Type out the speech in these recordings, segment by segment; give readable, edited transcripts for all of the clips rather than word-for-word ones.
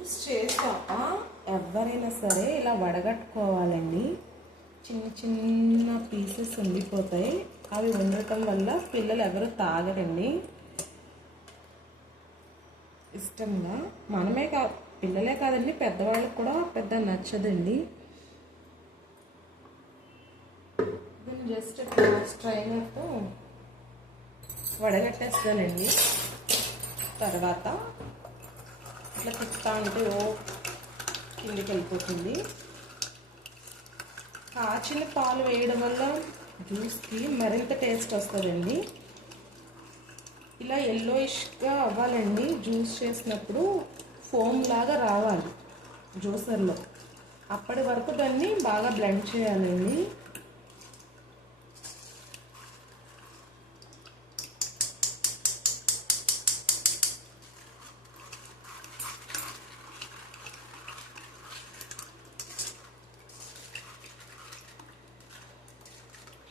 Juice చేసాక ఎవరైనా సరే ఇలా వడగట్టుకోవాలండి. చిన్న చిన్న పీసెస్ ఉండిపోతాయి. అవి ఉండటం వల్ల పిల్లలు ఎవరు తాగరండి ఇష్టంగా. మనమే పిల్లలే కాదండి, పెద్దవాళ్ళకి కూడా పెద్ద నచ్చదండి. దీన్ని జస్ట్ స్ట్రైనర్తో వడగట్టేస్తానండి. తర్వాత ఇట్లా తిప్పుతా ఉంటే కిందికి వెళ్ళిపోతుంది. కాచిన పాలు వేయడం వల్ల జ్యూస్కి మరింత టేస్ట్ వస్తుందండి. ఇలా ఎల్లోయిష్గా అవ్వాలండి. జ్యూస్ చేసినప్పుడు ఫోమ్ లాగా రావాలి జ్యూసర్లో. అప్పటి వరకు దాన్ని బాగా బ్లెండ్ చేయాలండి.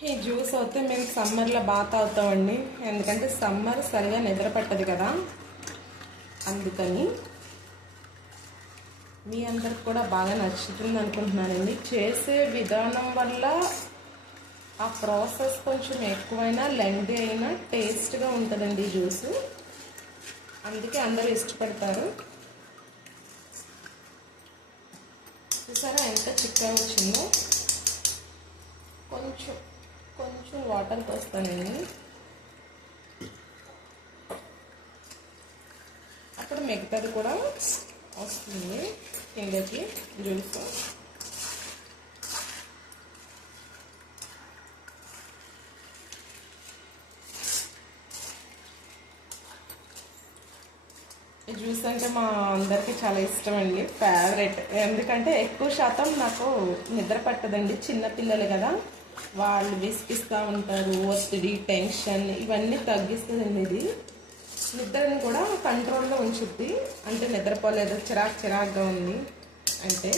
ఈ జ్యూస్ అయితే మేము సమ్మర్లో బాగా తాగుతామండి. ఎందుకంటే సమ్మర్ సరిగా నిద్ర పట్టదు కదా, అందుకని. మీ అందరికి కూడా బాగా నచ్చుతుంది అనుకుంటున్నానండి. చేసే విధానం వల్ల ఆ ప్రాసెస్ కొంచెం ఎక్కువైనా లెంగ్తీ అయినా టేస్ట్గా ఉంటుందండి ఈ జ్యూస్. అందుకే అందరూ ఇష్టపడతారు. చూసారా ఎంత చిక్కగా వచ్చిందో. కొంచెం వాటర్ పోస్తానండి. అప్పుడు మిగతాది కూడా వస్తుంది కిందకి జ్యూస్. ఈ జ్యూస్ అంటే మా అందరికీ చాలా ఇష్టం అండి, ఫేవరెట్. ఎందుకంటే ఎక్కువ శాతం నాకు నిద్ర పట్టదండి. చిన్నపిల్లలు కదా, వాళ్ళు విసిగిస్తూ ఉంటారు. ఒత్తిడి, టెన్షన్ ఇవన్నీ తగ్గిస్తుందండి ఇది. నిద్రని కూడా కంట్రోల్లో ఉంచుద్ది. అంటే నిద్రపోలేదు, చిరాకుగా ఉంది అంటే.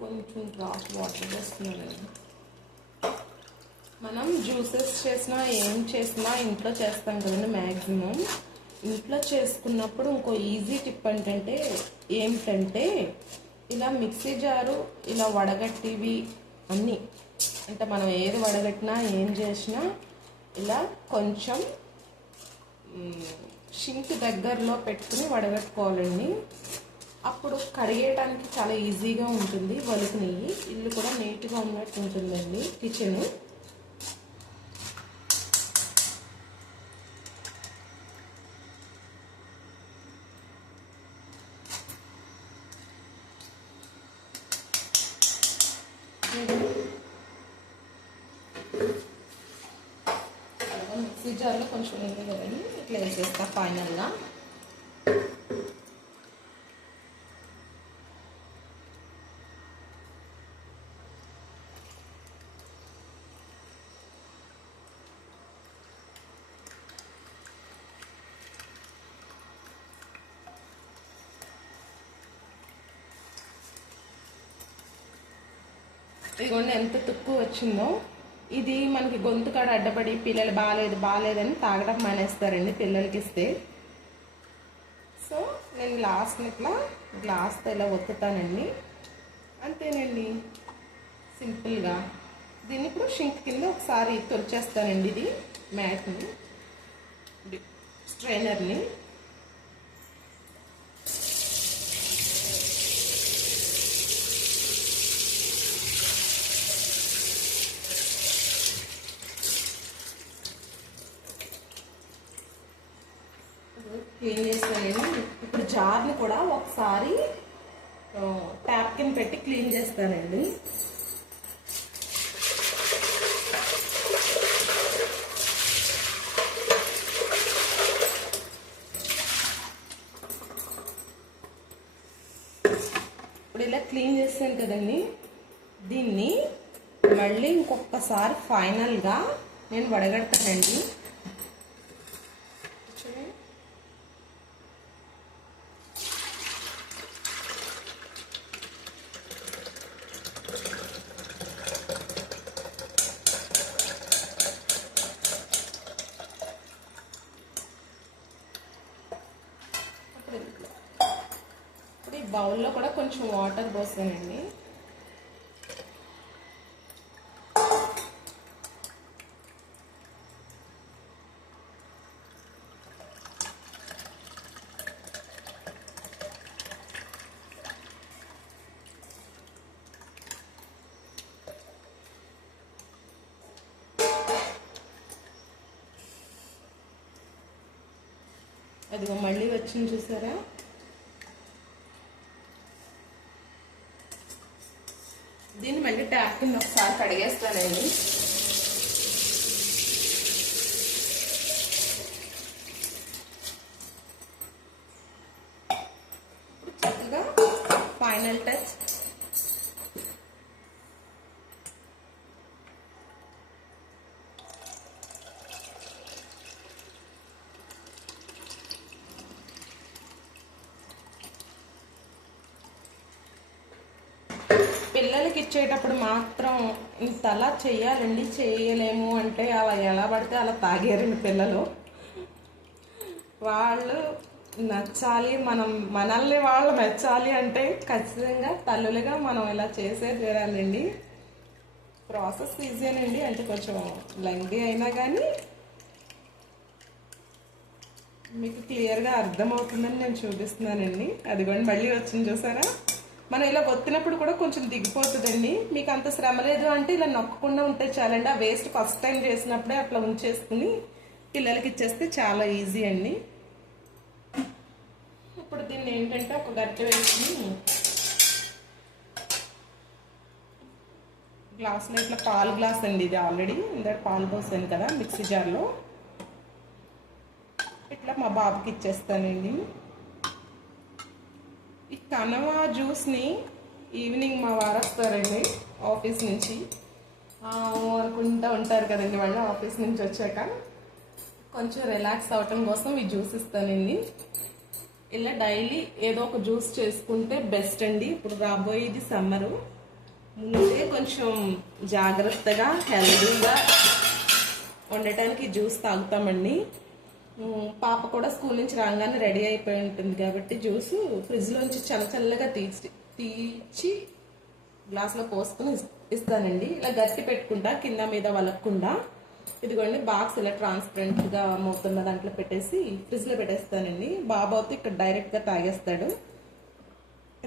కొంచెం డ్రాప్ వాటర్ వేస్తున్నానండి. మనం జ్యూసెస్ చేసినా ఏం చేసినా ఇంట్లో చేస్తాం కదండి మ్యాక్సిమం. ఇంట్లో చేసుకున్నప్పుడు ఇంకో ఈజీ టిప్ ఏమిటంటే ఇలా మిక్సీ జారు ఇలా వడగట్టివి అన్నీ, అంటే మనం ఏది వడగట్టినా ఏం చేసినా ఇలా కొంచెం షింక్ దగ్గరలో పెట్టుకుని వడగట్టుకోవాలండి. అప్పుడు కడిగేయడానికి చాలా ఈజీగా ఉంటుంది. వలుకు నెయ్యి ఇల్లు కూడా నీట్గా ఉన్నట్టు ఉంటుందండి కిచెన్. మిక్సీ జార్లో కొంచెం ఉంది కదండి, ఇట్లా వేసేస్తా ఫైనల్గా. ఇదిగోండి ఎంత తుక్కు వచ్చిందో. ఇది మనకి గొంతు కాడ అడ్డపడి పిల్లలు బాగాలేదని తాగడం మానేస్తారండి పిల్లలకి ఇస్తే. సో నేను ఇట్లా గ్లాస్తో ఇలా ఒత్తుతానండి, అంతేనండి, సింపుల్గా. దీన్ని ఇప్పుడు షింక్ కింద ఒకసారి తొలిచేస్తానండి. ఇది మ్యాట్ని, స్ట్రైనర్ని. క్లీన్ చేస్తానండి. ఇప్పుడు జార్ని కూడా ఒకసారి ట్యాప్ కింద పెట్టి క్లీన్ చేస్తానండి. ఇప్పుడు ఇలా క్లీన్ చేస్తాను కదండి, దీన్ని మళ్ళీ ఇంకొకసారి ఫైనల్గా నేను వడగడతానండి. ఇప్పుడు ఈ బౌల్లో కూడా కొంచెం వాటర్ పోసానండి. అదిగో మళ్ళీ వచ్చింది చూసారా. దీన్ని మళ్ళీ ట్యాప్ కింద ఒకసారి కడిగేస్తానండి. చక్కగా ఫైనల్ టచ్. పిల్లలకి ఇచ్చేటప్పుడు మాత్రం ఇంతలా చెయ్యాలండి. చేయలేము అంటే అలా ఎలా పడితే అలా తాగేరండి పిల్లలు. వాళ్ళు నచ్చాలి, మనల్ని వాళ్ళు మెచ్చాలి అంటే ఖచ్చితంగా తల్లులుగా మనం ఇలా చేసే తీరాలండి. ప్రాసెస్ ఈజీనండి, అంటే కొంచెం లెంగ్తీ అయినా కానీ మీకు క్లియర్గా అర్థమవుతుందని నేను చూపిస్తున్నానండి. అదిగోండి మళ్ళీ వచ్చింది చూసారా. మనం ఇలా ఒత్తినప్పుడు కూడా కొంచెం దిగిపోతుందండి. మీకు అంత శ్రమ లేదు అంటే ఇలా నొక్కకుండా ఉంటే చాలండి. ఆ వేస్ట్ ఫస్ట్ టైం చేసినప్పుడే అట్లా ఉంచేసుకుని పిల్లలకి ఇచ్చేస్తే చాలా ఈజీ అండి. ఇప్పుడు దీన్ని ఏంటంటే ఒక గరిటె వేసుకుని గ్లాసులో ఇట్లా పాలు గ్లాస్ అండి ఇది. ఆల్రెడీ ఇందాక పాలు పోసాను కదా మిక్సీ జార్లో. ఇట్లా మా బాబుకి ఇచ్చేస్తానండి. ఈ కనవ జ్యూస్ని ఈవినింగ్ మా వారు వస్తారండి ఆఫీస్ నుంచి. అనుకుంటూ ఉంటారు కదండి వాళ్ళు ఆఫీస్ నుంచి వచ్చాక. కొంచెం రిలాక్స్ అవటం కోసం ఈ జ్యూస్ ఇస్తానండి. ఇలా డైలీ ఏదో ఒక జ్యూస్ చేసుకుంటే బెస్ట్ అండి. ఇప్పుడు రాబోయేది సమ్మరు, ముందే కొంచెం జాగ్రత్తగా హెల్తీగా ఉండటానికి జ్యూస్ తాగుతామండి. పాప కూడా స్కూల్ నుంచి రాగానే రెడీ అయిపోయి ఉంటుంది కాబట్టి జ్యూస్ ఫ్రిడ్జ్లోంచి చల్లగా తీసి గ్లాస్లో పోసుకొని ఇస్తానండి. ఇలా గట్టి పెట్టుకుంటా, కింద మీద వలక్కుండా. ఇదిగోండి బాక్స్ ఇలా ట్రాన్స్పరెంట్గా మోతున్న దాంట్లో పెట్టేసి ఫ్రిడ్జ్లో పెట్టేస్తానండి. బాబు అయితే ఇక్కడ డైరెక్ట్గా తాగేస్తాడు.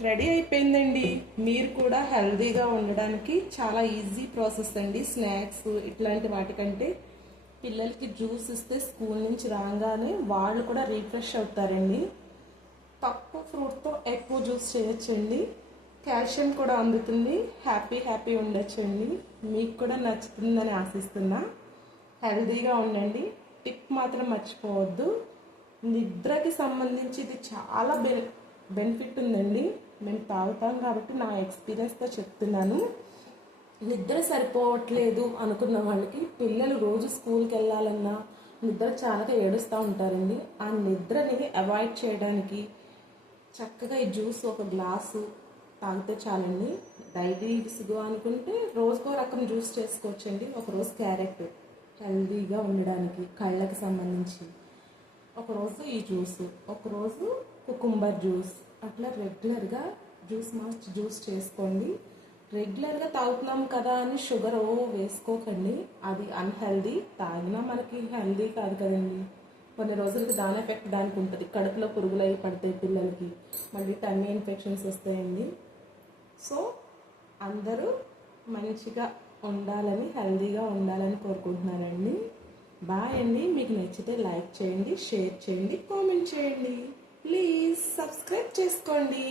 రెడీ అయిపోయిందండి. మీరు కూడా హెల్తీగా ఉండడానికి చాలా ఈజీ ప్రాసెస్ అండి. స్నాక్స్ ఇట్లాంటి వాటికంటే పిల్లలకి జ్యూస్ ఇస్తే స్కూల్ నుంచి రాగానే వాళ్ళు కూడా రీఫ్రెష్ అవుతారండి. తక్కువ ఫ్రూట్తో ఎక్కువ జ్యూస్ చేయొచ్చండి. కాల్షియం కూడా అందుతుంది. హ్యాపీ ఉండొచ్చండి. మీకు కూడా నచ్చుతుందని ఆశిస్తున్నా. హెల్తీగా ఉండండి. టిప్ మాత్రం మర్చిపోవద్దు. నిద్రకి సంబంధించి ఇది చాలా బెనిఫిట్ ఉందండి. మేము తాగుతాం కాబట్టి నా ఎక్స్పీరియన్స్తో చెప్తున్నాను. నిద్ర సరిపోవట్లేదు అనుకున్న వాళ్ళకి, పిల్లలు రోజు స్కూల్కి వెళ్ళాలన్నా నిద్ర చాలా ఏడుస్తూ ఉంటారండి. ఆ నిద్రని అవాయిడ్ చేయడానికి చక్కగా ఈ జ్యూస్ ఒక గ్లాసు తాగితే చాలండి. డైలీ విసుగు అనుకుంటే రోజుకో రకం జ్యూస్ చేసుకోవచ్చండి. ఒకరోజు క్యారెట్ హెల్తీగా ఉండడానికి కళ్ళకి సంబంధించి, ఒకరోజు ఈ జ్యూస్, ఒకరోజు కుకుంబర్ జ్యూస్, అట్లా రెగ్యులర్గా జ్యూస్ చేసుకోండి. రెగ్యులర్గా తాగుతున్నాం కదా అని షుగర్ వేసుకోకండి. అది అన్హెల్దీ. తాగినా మనకి హెల్దీ కాదు కదండి. కొన్ని రోజులకి దాని ఎఫెక్ట్ దానికి ఉంటుంది. కడుపులో పురుగులు అవి పడతాయి పిల్లలకి, మళ్ళీ టమ్మీ ఇన్ఫెక్షన్స్ వస్తాయండి. సో అందరూ మంచిగా ఉండాలని, హెల్దీగా ఉండాలని కోరుకుంటున్నానండి. బాయ్ అండి. మీకు నచ్చితే లైక్ చేయండి, షేర్ చేయండి, కామెంట్ చేయండి. ప్లీజ్ సబ్స్క్రైబ్ చేసుకోండి.